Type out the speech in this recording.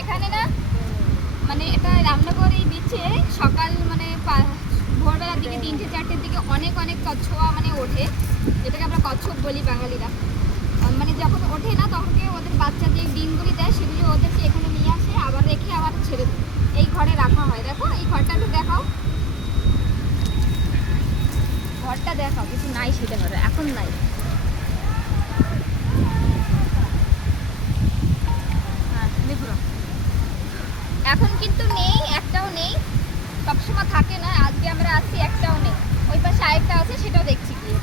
এখানে না মানে এটা রামনগর এই বিচে সকাল মানে ভোরবেলার দিকে 3-4টের দিকে অনেক অনেক কচ্ছপা মানে ওঠে, যেটাকে আমরা কচ্ছপ বলি বাঙালিরা। মানে যখন ওঠে না তখন ওদের বাচ্চা যে ডিমগুলি দেয় সেগুলি ওদেরকে এখানে নিয়ে আসে, আবার রেখে আবার ছেড়ে দেয়। এই ঘরে রাখা হয়। দেখো এই ঘরটা একটু দেখাও, ঘরটা দেখাও। কিছু নাই সেটা ঘরে এখন নাই। এখন কিন্তু নেই, একটাও নেই। সবসময় থাকে না, আজকে আমরা আসছি একটাও নেই। ওই পাশে আরেকটা আছে, সেটাও দেখছি গিয়ে।